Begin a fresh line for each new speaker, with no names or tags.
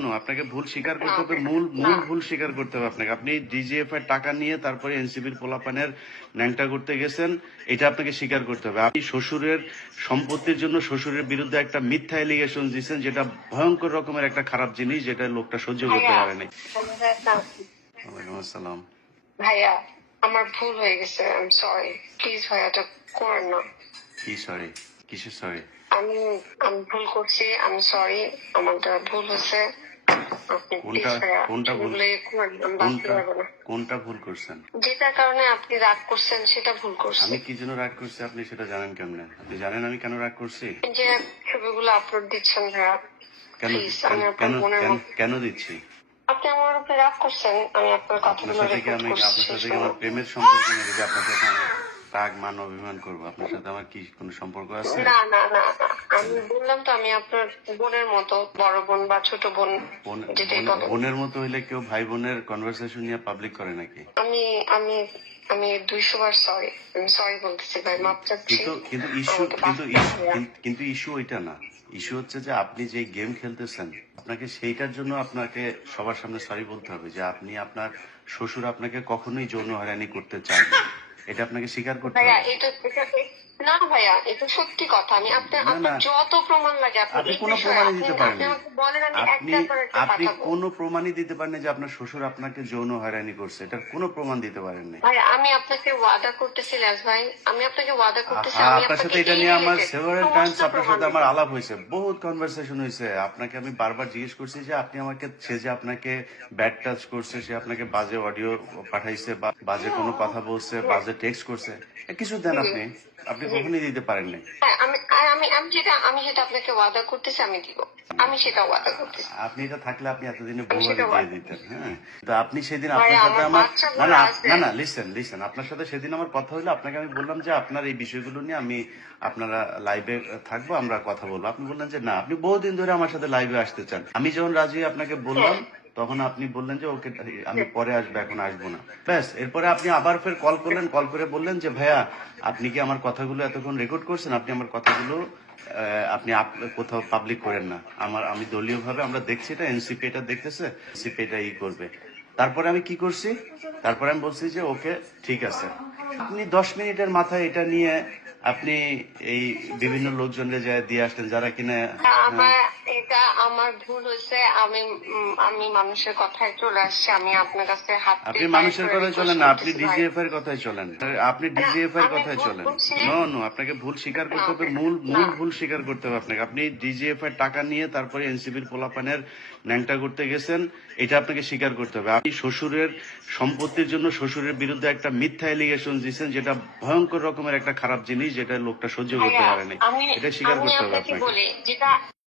জঘন্য আপনাকে ভুল স্বীকার করতে হবে মূল মূল ভুল স্বীকার করতে হবে আপনাকে আপনি ডিজিএফ এর টাকা নিয়ে তারপরে এনসিবির পোলাপানের ন্যাংটা করতে গেছেন এটা আপনাকে স্বীকার করতে হবে আপনি শ্বশুরের সম্পত্তির জন্য শ্বশুরের বিরুদ্ধে একটা মিথ্যা এলিগেশন দিয়েছেন যেটা ভয়ঙ্কর রকমের একটা খারাপ জিনিস যেটা লোকটা সহ্য করতে পারে নাই
ভাইয়া আমার ভুল হয়ে গেছে আই এম সরি প্লিজ ভাইয়া
কি সরি কিসের সরি
আমি আমি ভুল করছি আমি সরি আমার ভুল হয়েছে
কোনটা কোনটা ভুল
কোনটা করছেন যেটার কারণে আপনি রাগ করছেন সেটা ভুল করছেন আমি
কি জন্য রাগ করছি আপনি সেটা জানেন কেমনে আপনি জানেন আমি কেন রাগ করছি
যে ছবিগুলো আপলোড দিচ্ছেন ভাইয়া
কেন কেন কেন দিচ্ছি
আপনি আমার উপরে রাগ করছেন আমি আপনার কথাগুলো আপনার
সাথে আমার প্রেমের সম্পর্ক নিয়ে আপনার সাথে রাগ মান অভিমান করবো আপনার সাথে আমার কি কোনো সম্পর্ক আছে
না না না আমি বললাম তো আমি আপনার বোনের মতো বড় বোন বা ছোট বোন
বোনের মতো হইলে কেউ ভাই বোনের কনভারসেশন নিয়ে পাবলিক করে নাকি
আমি আমি আমি দুইশো বার সরি বলতেছি ভাই কিন্তু
কিন্তু ইস্যু কিন্তু ইস্যু ওইটা না ইস্যু হচ্ছে যে আপনি যে গেম খেলতেছেন আপনাকে সেইটার জন্য আপনাকে সবার সামনে সরি বলতে হবে যে আপনি আপনার শ্বশুর আপনাকে কখনোই যৌন হয়রানি করতে চান এটা আপনাকে স্বীকার করতে
হবে না ভাইয়া এটা সত্যি কথা আমি আপনার আপনার যত প্রমাণ লাগে আপনি
কোনো প্রমাণই দিতে পারেন আপনি আমাকে
বলেন আমি আপনি
আপনি কোনো প্রমাণই দিতে পারেন যে আপনার শ্বশুর আপনাকে যৌন হয়রানি করছে এটার কোনো প্রমাণ দিতে পারেন না
ভাই আমি আপনাকে ওয়াদা করতেছি লাজ ভাই আমি আপনাকে ওয়াদা করতেছি
আমি আপনার সাথে এটা নিয়ে আমার সেভারাল টাইমস আপনার সাথে আমার আলাপ হয়েছে বহুত কনভারসেশন হয়েছে আপনাকে আমি বারবার জিজ্ঞেস করছি যে আপনি আমাকে সে যে আপনাকে ব্যাড টাচ করছে সে আপনাকে বাজে অডিও পাঠাইছে বা বাজে কোনো কথা বলছে বাজে টেক্সট করছে কিছু দেন আপনি আপনি কখনই দিতে পারেন নাই
হ্যাঁ, আর আমি আমি যেটা আমি যেটা আপনাকে ওয়াদা করতেছি আমি দিব আমি সেটা ওয়াদা করতেছি
আপনি এটা থাকলে আপনি এতদিনে ভুয়া দিয়ে দিতেন হ্যাঁ তো আপনি সেদিন আপনার সাথে আমার না না না না লিসেন লিসেন আপনার সাথে সেদিন আমার কথা হলো আপনাকে আমি বললাম যে আপনার এই বিষয়গুলো নিয়ে আমি আপনারা লাইভে থাকবো আমরা কথা বলবো আপনি বললেন যে না আপনি বহুদিন ধরে আমার সাথে লাইভে আসতে চান আমি যখন রাজি আপনাকে বললাম তখন আপনি বললেন যে ওকে আমি হ্যাঁ। পরে আসবো এখন আসবো না ব্যাস এরপরে আপনি আবার ফের কল করলেন কল করে বললেন যে ভাইয়া আপনি কি আমার কথাগুলো এতক্ষণ রেকর্ড করছেন আপনি আমার কথাগুলো আপনি কোথাও পাবলিক করেন না আমার আমি দলীয় ভাবে আমরা দেখছি এটা এনসিপি এটা দেখতেছে এনসিপি এটা ই করবে তারপরে আমি কি করছি তারপরে আমি বলছি যে ওকে ঠিক আছে আপনি দশ মিনিটের মাথায় এটা নিয়ে আপনি এই বিভিন্ন লোকজনদের যায় দিয়ে আসলেন যারা কিনা
হ্যাঁ, আমার ভুল হয়েছে আমি আমি মানুষের কথায় চলে আসছি আমি আপনার কাছে হাত আপনি
মানুষের কথায় চলেন না আপনি ডিজিএফ এর কথায় চলেন আপনি ডিজিএফ এর কথায় চলেন নো নো আপনাকে ভুল স্বীকার করতে হবে মূল মূল ভুল স্বীকার করতে হবে আপনাকে আপনি ডিজিএফ এর টাকা নিয়ে তারপরে এনসিপির পোলাপানের ন্যাংটা করতে গেছেন এটা আপনাকে স্বীকার করতে হবে আপনি শ্বশুরের সম্পত্তির জন্য শ্বশুরের বিরুদ্ধে একটা মিথ্যা এলিগেশন দিয়েছেন যেটা ভয়ঙ্কর রকমের একটা খারাপ জিনিস যেটা লোকটা সহ্য করতে পারেনি এটা স্বীকার করতে হবে আপনাকে